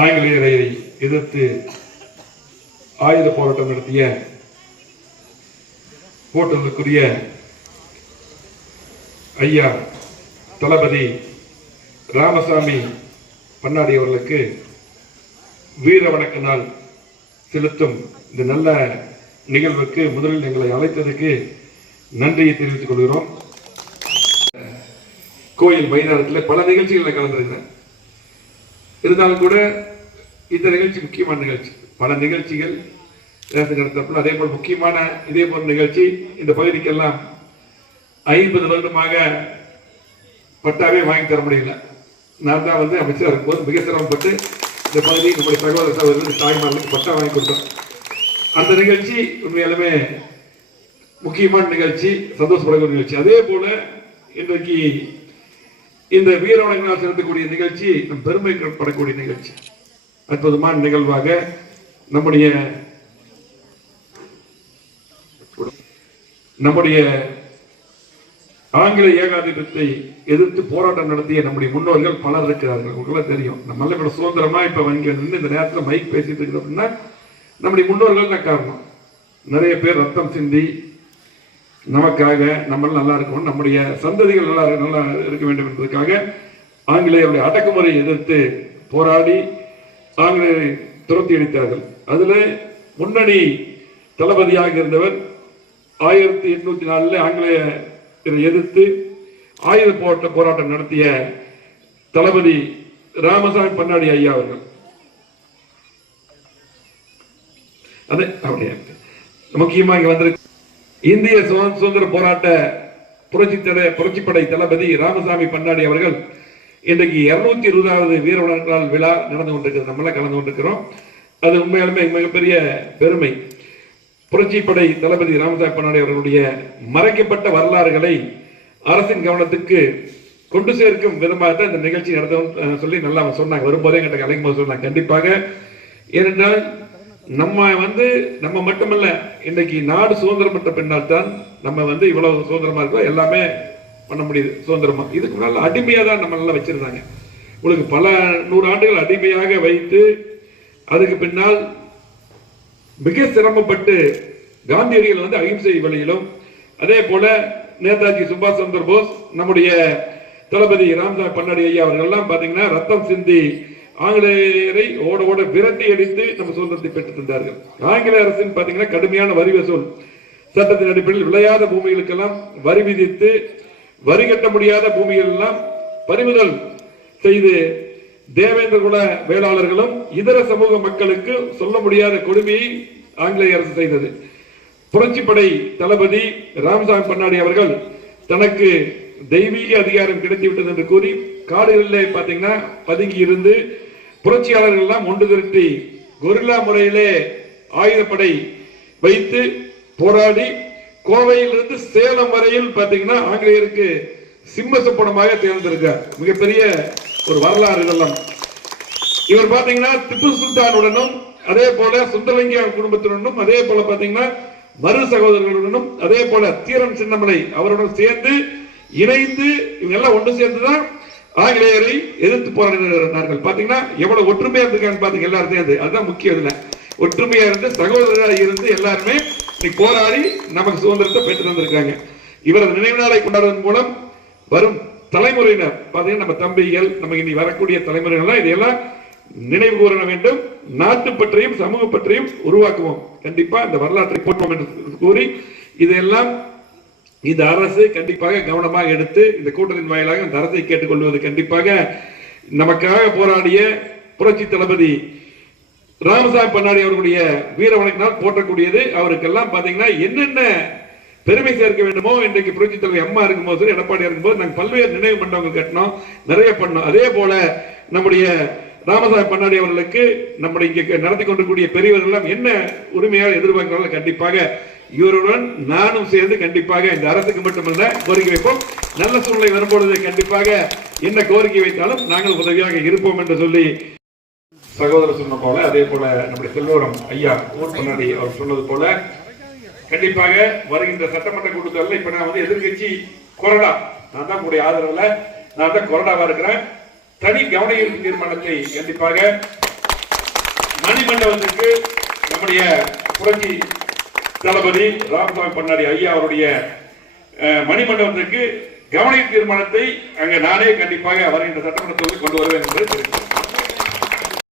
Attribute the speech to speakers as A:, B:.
A: ஆங்கிலேயரை எதிர்த்து ஆயுத போராட்டம் நடத்திய போட்டதற்குரிய ஐயா தளபதி ராமசாமி பண்ணாடி அவர்களுக்கு வீர வணக்க நாள் செலுத்தும் இந்த நல்ல நிகழ்வுக்கு முதலில் எங்களை அழைத்ததுக்கு நன்றியை தெரிவித்துக் கொள்கிறோம். கோயில் மைதானத்தில் பல நிகழ்ச்சிகளில் கலந்துருக்கிறேன். இருந்தாலும் கூட இந்த நிகழ்ச்சி முக்கியமான நிகழ்ச்சி. பல நிகழ்ச்சிகள் நேரத்தில் நடத்தப்படும். அதே போல் முக்கியமான இதே போன்ற நிகழ்ச்சி இந்த பகுதிக்கெல்லாம் ஐம்பது வருடமாக பட்டாவே வாங்கி தர முடியல. நான் தான் வந்து அமைச்சராக இருக்கும்போது மிக சிரமப்பட்டு இந்த பகுதி நம்முடைய சகோதர சகோதரர்கள் தாய்மார்களுக்கு பட்டா வாங்கி கொடுத்தோம். அந்த நிகழ்ச்சி உண்மையாலுமே முக்கியமான நிகழ்ச்சி சந்தோஷப்படக்கூடிய நிகழ்ச்சி. அதே போல இன்றைக்கு இந்த வீரவணங்களால் செலுத்தக்கூடிய நிகழ்ச்சி நம் பெருமைப்படக்கூடிய நிகழ்ச்சி. அற்புதமான நிகழ்வாக நம்முடைய நம்முடைய ஆங்கில ஏகாதிபத்தியத்தை எதிர்த்து போராட்டம் நடத்திய நம்முடைய முன்னோர்கள் பலர் இருக்கிறார்கள். உங்களுக்கு தெரியும். நம்ம இவ்வளவு சுதந்திரமா இப்ப வங்கி நின்று இந்த நேரத்தில் மைக் பேசிட்டு இருக்கிறோம் அப்படின்னா நம்முடைய முன்னோர்கள் தான் காரணம். நிறைய பேர் ரத்தம் சிந்தி நமக்காக நம்ம நல்லா இருக்கணும் நம்முடைய சந்ததிகள் நல்லா இருக்க- நல்லா இருக்க வேண்டும் என்பதற்காக ஆங்கிலேயருடைய அடக்குமுறை எதிர்த்து போராடி ஆங்கிலேயரை துரத்தி அடித்தார்கள். அதுல முன்னணி தளபதியாக இருந்தவர் ஆயிரத்தி எட்நூத்தி நாலுல ஆங்கிலேயரை எதிர்த்து ஆயுத போராட்ட போராட்டம் நடத்திய தளபதி ராமசாமி பண்ணாடி ஐயா அவர்கள். அது அப்படியே. முக்கியமாக இங்கே வந்திருக்கு இந்திய சுதந்திர சுதந்திர போராட்ட புரட்சி தட புரட்சிப்படை தளபதி ராமசாமி பண்டாடி அவர்கள் இன்றைக்கு இருநூத்தி இருபதாவது வீர நாள் விழா நடந்து கொண்டிருக்கிறது. நம்மளாம் கலந்து கொண்டிருக்கிறோம். அது உண்மையாலுமே மிகப்பெரிய பெருமை. புரட்சிப்படை தளபதி ராமசாமி பண்டாடி அவர்களுடைய மறைக்கப்பட்ட வரலாறுகளை அரசின் கவனத்துக்கு கொண்டு சேர்க்கும் விதமாக தான் இந்த நிகழ்ச்சி நடத்த சொல்லி நல்லா அவங்க சொன்னாங்க. வரும்போதே என்கிட்ட கலைக்கும் போது சொன்னாங்க. கண்டிப்பாக ஏனென்றால் நம்ம வந்து நம்ம மட்டுமல்ல இன்னைக்கு நாடு சுதந்திரம் பெற்ற பின்னால் தான் நம்ம வந்து இவ்வளவு சுதந்திரமா இருக்கோம். எல்லாமே பண்ண முடியுது சுதந்திரமா. இதுக்கு முன்னால அடிமையா தான் நம்ம எல்லாம் வச்சிருந்தாங்க. உங்களுக்கு பல நூறு ஆண்டுகள் அடிமையாக வைத்து அதுக்கு பின்னால் மிக சிரமப்பட்டு காந்தியடிகள் வந்து அகிம்சை வழியிலும் அதே போல நேதாஜி சுபாஷ் சந்திர போஸ் நம்முடைய தளபதி ராம்தாஸ் பன்னாடி ஐயா அவர்கள் எல்லாம் பாத்தீங்கன்னா ரத்தம் சிந்தி ஆங்கிலேயரை ஓட ஓட விரட்டி அடித்து நம்ம சுதந்திரத்தை பெற்று தந்தார்கள். ஆங்கில அரசின் பாத்தீங்கன்னா கடுமையான வரி வசூல். சட்டத்தின் அடிப்படையில் விளையாத பூமிகளுக்கெல்லாம் வரி விதித்து வரி கட்ட முடியாத பூமிகள் எல்லாம் பறிமுதல் செய்து தேவேந்திர குல வேளாளர்களும் இதர சமூக மக்களுக்கு சொல்ல முடியாத கொடுமையை ஆங்கிலேய அரசு செய்தது. புரட்சிப்படை தளபதி ராமசாமி பண்ணாடி அவர்கள் தனக்கு தெய்வீக அதிகாரம் கிடைத்து விட்டது என்று கூறி காடுகளிலே பாத்தீங்கன்னா பதுங்கி இருந்து புரட்சியாளர்கள் எல்லாம் ஒன்று திரட்டி கொரில்லா முறையிலே ஆயுதப்படை வைத்து போராடி கோவையிலிருந்து சேலம் வரையில் பாத்தீங்கன்னா ஆங்கிலேயருக்கு சிம்ம சொப்பனமாக தேர்ந்திருக்கார் மிகப்பெரிய ஒரு வரலாறு இதெல்லாம். இவர் பாத்தீங்கன்னா திப்பு சுல்தானுடனும் அதே போல சுந்தரலிங்க குடும்பத்தினுடனும் அதே போல பாத்தீங்கன்னா மறு சகோதரர்களுடனும் அதே போல தீரன் சின்னமலை அவருடன் சேர்ந்து இணைந்து இவங்க எல்லாம் ஒன்று சேர்ந்துதான் ஆங்கிலேயரை எதிர்த்து போராடினார்கள் பாத்தீங்கன்னா எவ்வளவு ஒற்றுமையா இருந்திருக்காங்க பாத்தீங்க எல்லாரும் சேர்ந்து அதுதான் முக்கியம் இதுல. ஒற்றுமையா இருந்து சகோதரராக இருந்து எல்லாருமே நீ போராடி நமக்கு சுதந்திரத்தை பெற்று தந்திருக்காங்க. இவரது நினைவு நாளை கொண்டாடுவதன் மூலம் வரும் தலைமுறையினர் பாத்தீங்கன்னா நம்ம தம்பிகள் நம்ம இனி வரக்கூடிய தலைமுறைகள் இதையெல்லாம் நினைவு கூற வேண்டும். நாட்டு பற்றியும் சமூக பற்றியும் உருவாக்குவோம். கண்டிப்பா இந்த வரலாற்றை போற்றுவோம் என்று கூறி இதெல்லாம் இந்த அரசு கண்டிப்பாக கவனமாக எடுத்து இந்த கூட்டத்தின் வாயிலாக இந்த அரசை கேட்டுக்கொள்வது கண்டிப்பாக நமக்காக போராடிய புரட்சி தளபதி ராமசாமி பண்ணாடி அவர்களுடைய வீர வணக்கினால் போற்றக்கூடியது. அவருக்கெல்லாம் பாத்தீங்கன்னா என்னென்ன பெருமை சேர்க்க வேண்டுமோ இன்றைக்கு புரட்சி தலைவர் அம்மா இருக்கும்போது சரி எடப்பாடி இருக்கும்போது நாங்கள் பல்வேறு நினைவு மண்டபங்கள் கட்டினோம் நிறைய பண்ணோம். அதே போல நம்முடைய ராமசாமி பண்ணாடி அவர்களுக்கு நம்முடைய இங்கே நடத்தி கொண்டிருக்கூடிய பெரியவர்கள் எல்லாம் என்ன உரிமையாக எதிர்பார்க்கிறார்கள் கண்டிப்பாக இவருடன் நானும் சேர்ந்து கண்டிப்பாக இந்த அரசுக்கு மட்டுமல்ல கோரிக்கை வைப்போம். நல்ல சூழ்நிலை வரும்பொழுது கண்டிப்பாக என்ன கோரிக்கை வைத்தாலும் நாங்கள் உதவியாக இருப்போம் என்று சொல்லி சகோதரர் சொன்ன போல அதே போல நம்முடைய செல்வரம் ஐயா ஊர் பண்ணாடி அவர் சொன்னது போல கண்டிப்பாக வருகின்ற சட்டமன்ற கூட்டத்தில் இப்ப நான் வந்து எதிர்க்கட்சி கொறடா. நான் தான் உங்களுடைய ஆதரவுல நான் தான் கொறடாவா இருக்கிறேன். தனி கவன ஈர்ப்பு தீர்மானத்தை கண்டிப்பாக மணிமண்டபத்திற்கு நம்முடைய புரட்சி தளபதி ராமசாமி பண்ணாடி ஐயா அவருடைய மணிமண்டபத்திற்கு கவன தீர்மானத்தை அங்கே நானே கண்டிப்பாக வருகின்ற சட்டமன்ற தொகுதியில் கொண்டு வருவேன் என்று தெரிவித்தார்